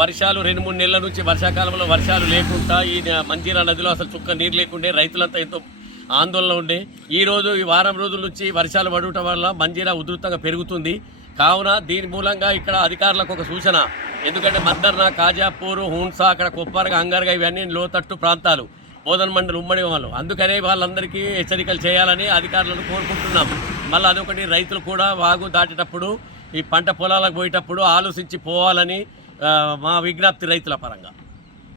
వర్షాలు రెండు మూడు నెలల నుంచి వర్షాకాలంలో వర్షాలు లేకుండా ఈ మంజీరా నదిలో అసలు చుక్క నీరు లేకుండే రైతులంతా ఎంతో ఆందోళన ఉండే. ఈ రోజు ఈ వారం రోజుల నుంచి వర్షాలు పడటం వల్ల మంజీరా ఉధృతంగా పెరుగుతుంది. కావున దీని మూలంగా ఇక్కడ అధికారులకు ఒక సూచన. ఎందుకంటే మద్దర్న కాజాపూర్ హున్సా అక్కడ కొప్పారగా అంగారుగా ఇవన్నీ లోతట్టు ప్రాంతాలు. బోధన మండలి ఉమ్మడి వాళ్ళు. అందుకనే వాళ్ళందరికీ హెచ్చరికలు చేయాలని అధికారులను కోరుకుంటున్నాం. మళ్ళీ అదొకటి రైతులు కూడా వాగు దాటేటప్పుడు ఈ పంట పొలాలకు పోయేటప్పుడు ఆలోచించి పోవాలని మా విజ్ఞప్తి రైతుల పరంగా